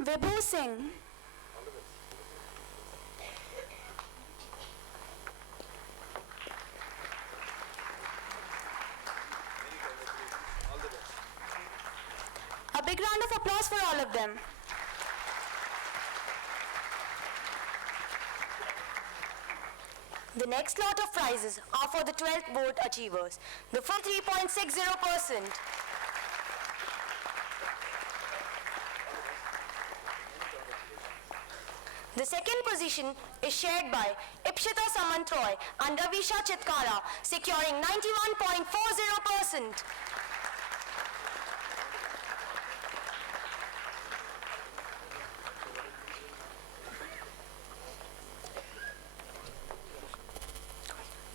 Vibhu Singh. A big round of applause for all of them. The next lot of prizes are for the 12th board achievers. The first 3.60%. The second position is shared by Ipshita Samantroy and Ravisha Chitkara, securing 91.40%.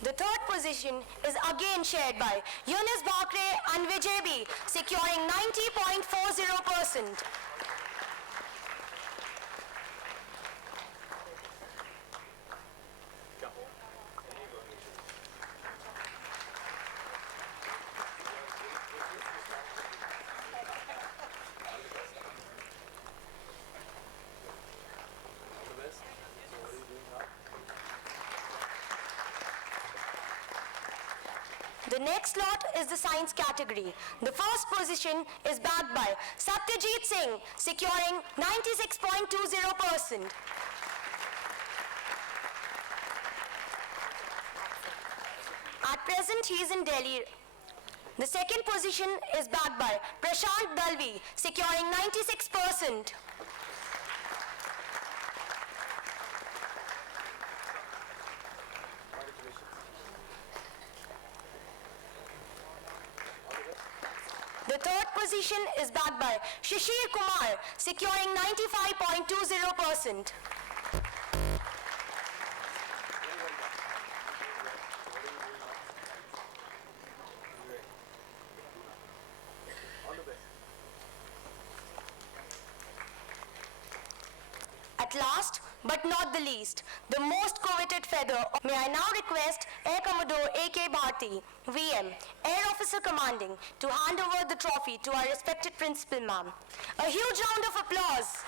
The third position is again shared by Yunus Bakre and Vijay B, securing 90.40%. The next lot is the science category. The first position is backed by Satyajit Singh, securing 96.20%. At present, he is in Delhi. The second position is backed by Prashant Dalvi, securing 96%. The third position is backed by Shishir Kumar, securing 95.20%. At last, but not the least, the most coveted feather, may I now request Air Commodore A.K. Bharti, VM, Air Officer Commanding, to hand over the trophy to our respected Principal Ma'am. A huge round of applause.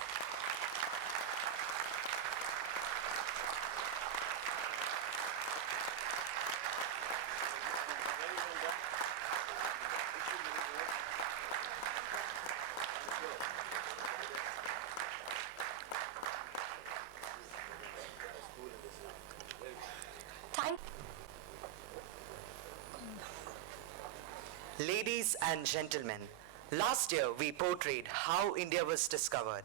Thank Ladies and gentlemen, last year we portrayed how India was discovered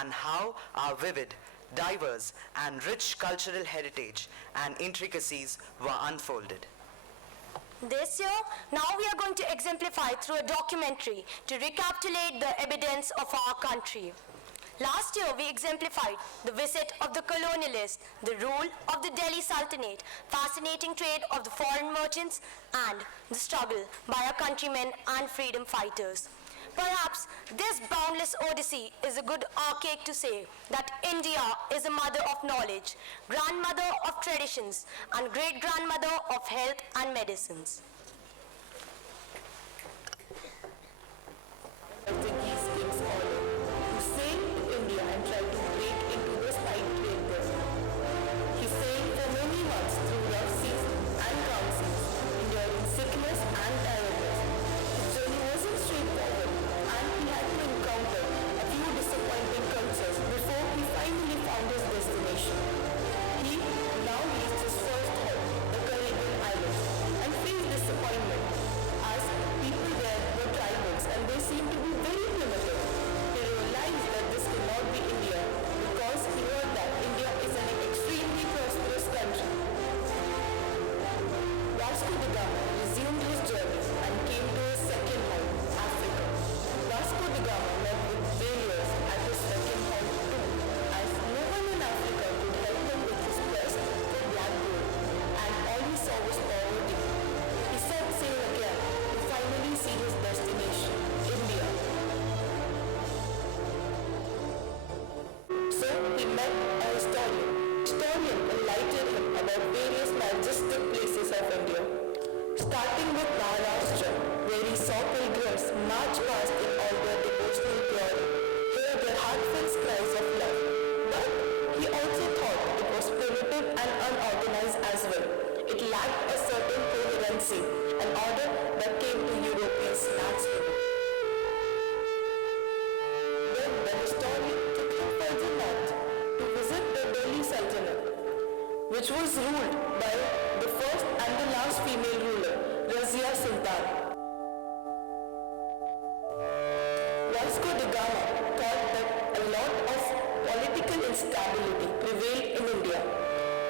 and how our vivid, diverse and rich cultural heritage and intricacies were unfolded. This year, now we are going to exemplify through a documentary to recapitulate the evidence of our country. Last year, we exemplified the visit of the colonialists, the rule of the Delhi Sultanate, fascinating trade of the foreign merchants, and the struggle by our countrymen and freedom fighters. Perhaps this boundless odyssey is a good archaic to say that India is a mother of knowledge, grandmother of traditions, and great-grandmother of health and medicines. Portuguese king's order to sail to India and try to break into the spice trade there. He sailed for many months through rough seas and calm seas, enduring sickness and tiredness. His journey wasn't straightforward, and he had to encounter a few disappointing cultures before he finally found his destination. He now reached his first home, the Caribbean Islands, and faced disappointment Vasco da Gama thought that a lot of political instability prevailed in India,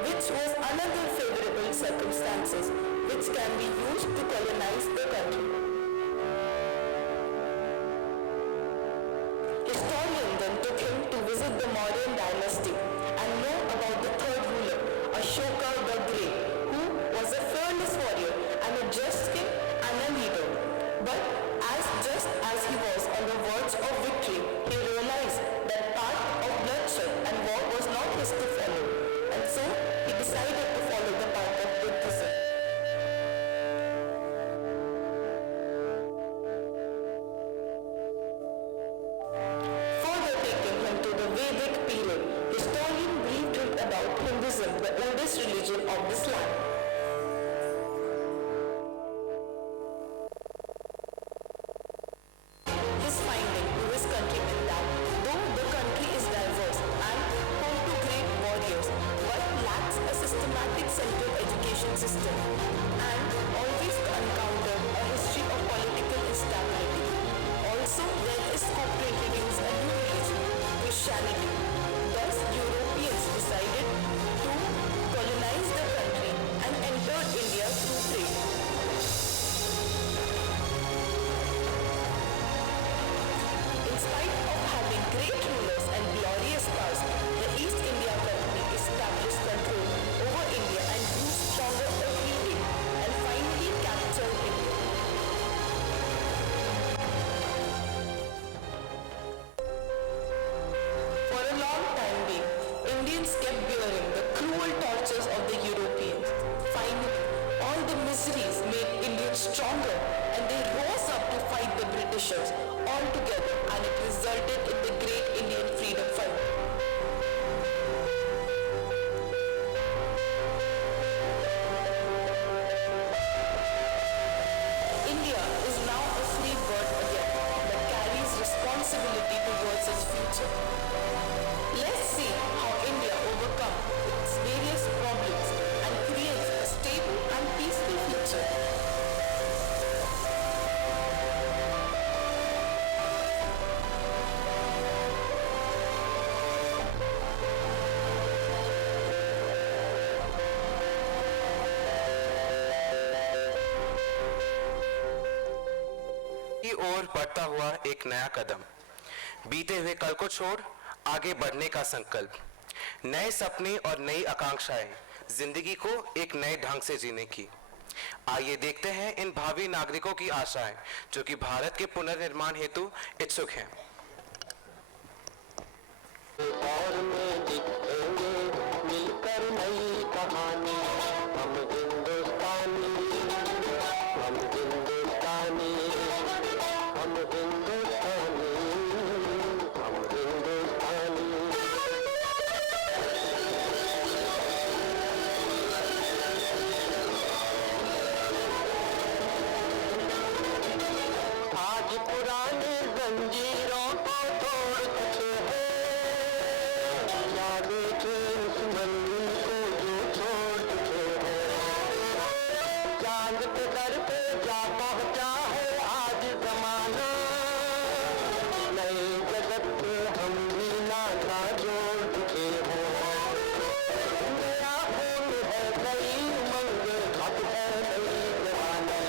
which was another favorable circumstances which can be used to colonize the country. Historian then took him to visit the Mauryan dynasty and know about the third ruler, Ashoka the Great, who was a fearless warrior and a just king and a leader. But just as he was on the verge of victory, he realized that path of bloodshed and war was not his to follow, and so he decided to follow the path of Buddhism. Further taking him to the Vedic period, historian briefed him about Hinduism, the oldest religion of this land. His finding to his countrymen that though the country is diverse and home to great warriors, but lacks a systematic central education system and always encountered a history of political instability. Also, there is scope to introduce a new religion, Christianity. Thus, Europeans decided to colonize the country and entered India through trade. In spite of having great rulers and glorious past, the East India Company established control over India and grew stronger every day and finally captured India. For a long time being, Indians kept bearing the cruel tortures of the Europeans. Finally, all the miseries made Indians stronger and they rose up to fight the Britishers all together, and it resulted in the Great Indian Freedom Fight. India is now a free bird again, but carries responsibility towards its future. Let's see how India overcomes its various problems and creates a stable and peaceful future. की ओर बढ़ता हुआ एक नया कदम, बीते हुए कल को छोड़ आगे बढ़ने का संकल्प, नए सपने और नई आकांक्षाएं, जिंदगी को एक नए ढंग से जीने की। आइए देखते हैं इन भावी नागरिकों की आशाएं जो कि भारत के पुनर्निर्माण हेतु इच्छुक हैं। और में दिखेंगे मिलकर नई कहानी, हम हिंदुस्तानी, हम हिंदुस्तानी, हम हिंदुस्तानी, हम हिंदुस्तानी। आज पुरानी जंजीरों को तोड़ चुके हैं, क्या देखे उस मंजिल को जो छोड़ चुके हैं। चांद के दर पे जा पहुंचा है आज जमाना, नए जगत पे हम भी नाता जोड़ चुके हैं। नया खून है, नई उमंग, अब है नई जवानी,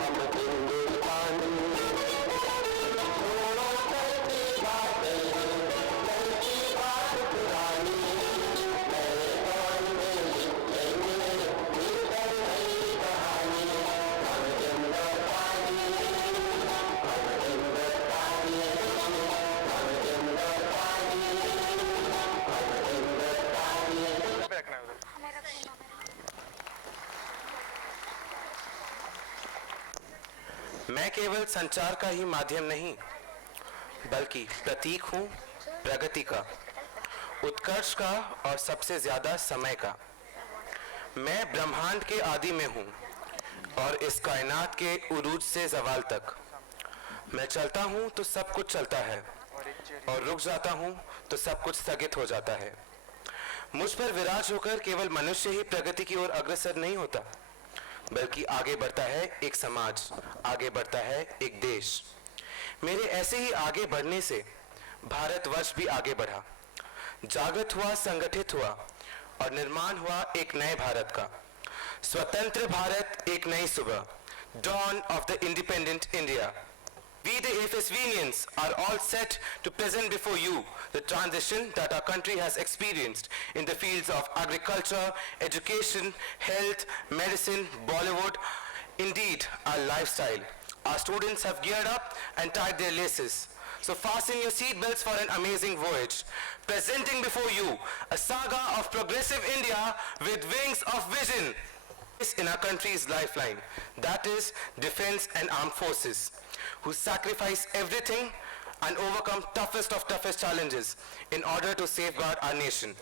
हम हिंदुस्तानी। छोड़ो करती बातें, करती बात पुरानी, नए दौर में लिखेंगे मिलकर नई कहानी, हम हिंदुस्तानी, हम हिंदुस्तानी, हम हिंदुस्तानी, हम हिंदुस्तानी। मैं केवल संचार का ही माध्यम नहीं, बल्कि प्रतीक हूं प्रगति का, उत्कर्ष का और सबसे ज्यादा समय का। मैं ब्रह्मांड के आदि में हूं और इस कायनात के उरूज से जवाल तक। मैं चलता हूं तो सब कुछ चलता है और रुक जाता हूं तो सब कुछ स्थगित हो जाता है। मुझ पर विराज होकर केवल मनुष्य ही प्रगति की ओर अग्रसर नहीं होता, बल्कि आगे बढ़ता है एक समाज, आगे बढ़ता है एक देश। मेरे ऐसे ही आगे बढ़ने से भारतवर्ष भी आगे बढ़ा, जागृत हुआ, संगठित हुआ और निर्माण हुआ एक नए भारत का। स्वतंत्र भारत, एक नई सुबह, dawn of the independent India. We the AFSVians are all set to present before you the transition that our country has experienced in the fields of agriculture, education, health, medicine, Bollywood, indeed our lifestyle. Our students have geared up and tied their laces. So fasten your seat belts for an amazing voyage. Presenting before you a saga of progressive India with wings of vision. In our country's lifeline, that is defense and armed forces, who sacrifice everything and overcome toughest of toughest challenges in order to safeguard our nation.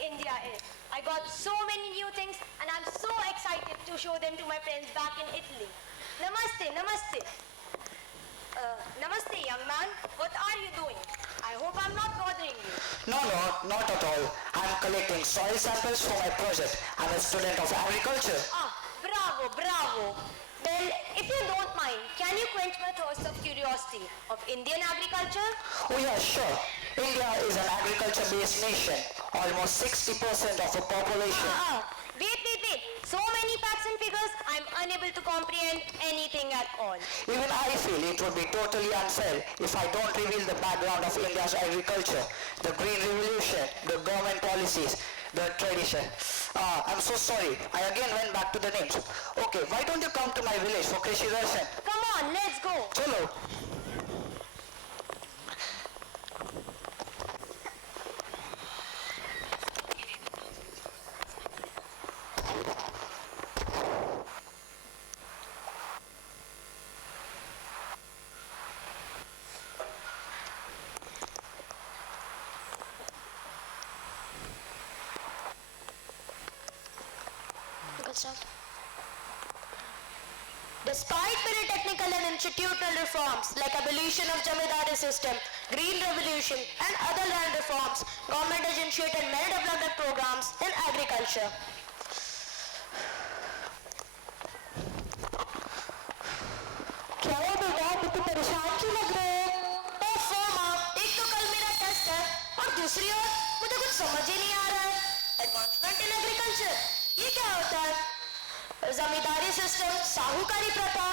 India is. I got so many new things and I'm so excited to show them to my friends back in Italy. Namaste, namaste. Namaste, young man. What are you doing? I hope I'm not bothering you. No, not at all. I'm collecting soil samples for my project. I'm a student of agriculture. Ah, bravo, bravo. Then, if you don't mind, can you quench my thirst of curiosity of Indian agriculture? Oh yeah, sure. India is an agriculture-based nation. Almost 60% of the population. Wait. So many facts and figures, I'm unable to comprehend anything at all. Even I feel it would be totally unfair if I don't reveal the background of India's agriculture, the Green Revolution, the government policies, the tradition. I'm so sorry. I again went back to the names. Okay, why don't you come to my village for Krishi Darshan? Come on, let's go. Chalo. Despite many technical and institutional reforms like abolition of Jamidari system, Green Revolution and other land reforms, government has initiated many development programs in agriculture. क्या है बेटा, कितने परेशान क्यों लग रहे हैं? ओफो माँ, एक तो कल मेरा टेस्ट है और दूसरी ओर मुझे कुछ समझ ही नहीं आ रहा है। एडवांसमेंट इन एग्रीकल्चर, ये क्या होता है? जमींदारी सिस्टम, साहूकारी प्रथा,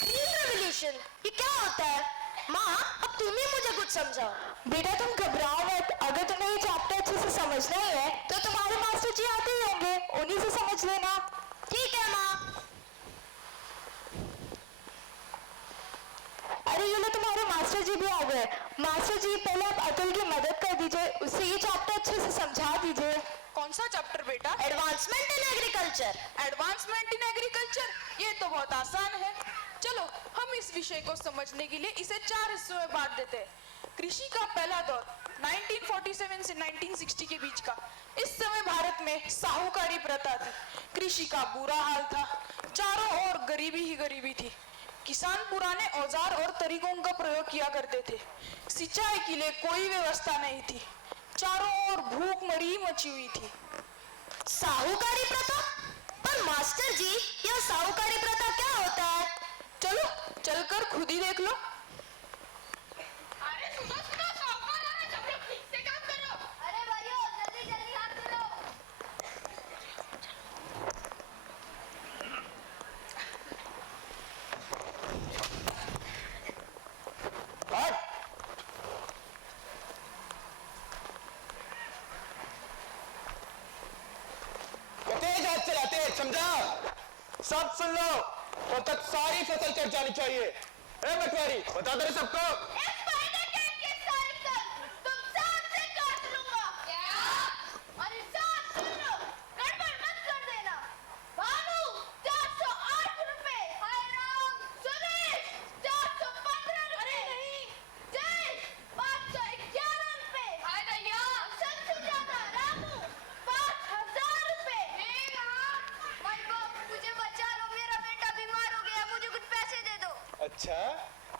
ग्रीन रेवोल्यूशन, ये क्या होता है? माँ, अब तुम ही मुझे कुछ समझाओ। बेटा तुम घबराओ मत, अगर तुम्हें ये चैप्टर अच्छे से समझना ही है तो तुम्हारे मास्टर जी आते ही होंगे, उन्हीं से समझ लेना। ठीक है माँ। अरे ये लो तुम्हारे मास्टर जी भी आ गए। मास्टर जी पहले आप अतुल की मदद कर दीजिए, उससे ये चैप्टर अच्छे से समझा दीजिए। कौन सा चैप्टर बेटा? Advancement in agriculture. Advancement in agriculture, ये तो बहुत आसान है। चलो हम इस विषय को समझने के लिए इसे 4 हिस्सों में बांट देते हैं। कृषि का पहला दौर 1947 से 1960 के बीच का। इस समय भारत में साहूकारी प्रथा थी, कृषि का बुरा हाल था, चारों ओर गरीबी ही गरीबी थी। किसान पुराने औजार और तरीकों का प्रयोग किया करते थे, सिंचाई के लिए कोई व्यवस्था नहीं थी, चारों ओर भूखमरी मची हुई थी। साहूकारी प्रथा? पर मास्टर जी, यह साहूकारी प्रथा क्या होता है? चलो चलकर खुद ही देख लो। अरे सुनो साहूकार आ रहा है, सब लोग ठीक से काम करो। अरे भाइयों, जल्दी जल्दी हाथ धो। तेज हाथ चलाते समझा? सब सुन लो, तब तक सारी फसल कट जानी चाहिए। ए बटवारी, बता दो सबको। एक स्पाइडर कैट की सारी कर, तुम सबसे काट लूंगा। क्या? अरे साथ सुन लो, गड़बड़ मत कर देना। भानु 408 रुपए। हाय राम, सुरेश 415 रुपए। अरे नहीं, जय 511 रुपए। हाय भैया, सबसे ज्यादा रामू 5000 रुपए। भाई बाप, मुझे बचा लो, मेरा बेटा बीमार हो गया, मुझे कुछ पैसे दे दो। अच्छा,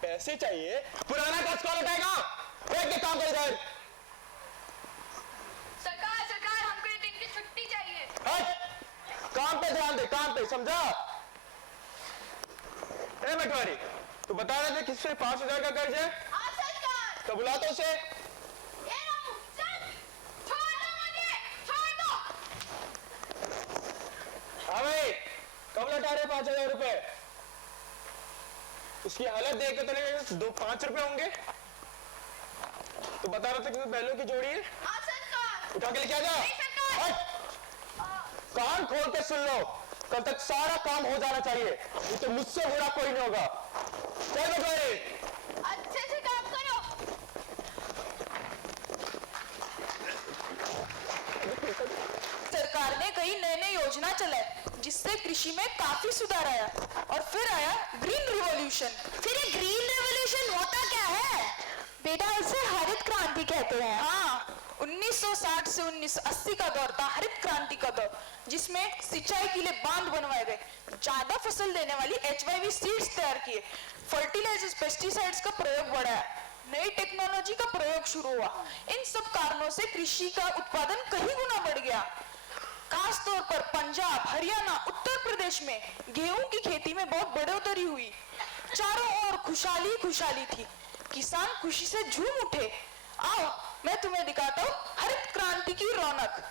पैसे चाहिए? पुराना टैक्स कौन उठाएगा? एक के काम कर इधर। सरकार हमको एक दिन की छुट्टी चाहिए। हट! काम पे ध्यान दे, काम पे, समझा? ए बटवारी, तू बता रहे थे किससे 5000 का कर्ज है? हाँ सरकार। तो बुला तो उसे। ये रामू, चल, छोड़ दो मुझे, छोड़ दो। हाँ भाई, कब लौटा रहे 5000 रुपए? उसकी हालत देख के तो नहीं 5 रुपए होंगे? तो बता रहा था कि बैलों की जोड़ी है। हाँ सरकार। उठा के लेके आ जा। नहीं सरकार। हट! कान खोल के सुन लो, कल तक सारा काम हो जाना चाहिए, नहीं तो मुझसे बुरा कोई नहीं होगा। चल बटवारी। अच्छे से काम करो। सरकार ने कई नए योजना चलाए जिससे कृषि में काफी सुधार आया, और फिर आया ग्रीन रिवॉल्यूशन। फिर ये ग्रीन रेवोल्यूशन होता क्या है? बेटा इसे हरित क्रांति कहते हैं। हाँ, 1960 से 1980 का दौर था हरित क्रांति का दौर, जिसमें सिंचाई के लिए बांध बनवाए गए, ज्यादा फसल देने वाली HYV सीड्स तैयार किए, फर्टिलाइजर्स पेस्टिसाइड्स का प्रयोग बढ़ाया, नई टेक्नोलॉजी का प्रयोग शुरू हुआ। इन सब कारणों से कृषि का उत्पादन कई गुना बढ़ गया। खास तौर पर पंजाब, हरियाणा, उत्तर प्रदेश में गेहूं की खेती में बहुत बढ़ोतरी हुई। चारों ओर खुशहाली खुशहाली थी। किसान खुशी से झूम उठे। आओ मैं तुम्हें दिखाता हूँ हरित क्रांति की रौनक।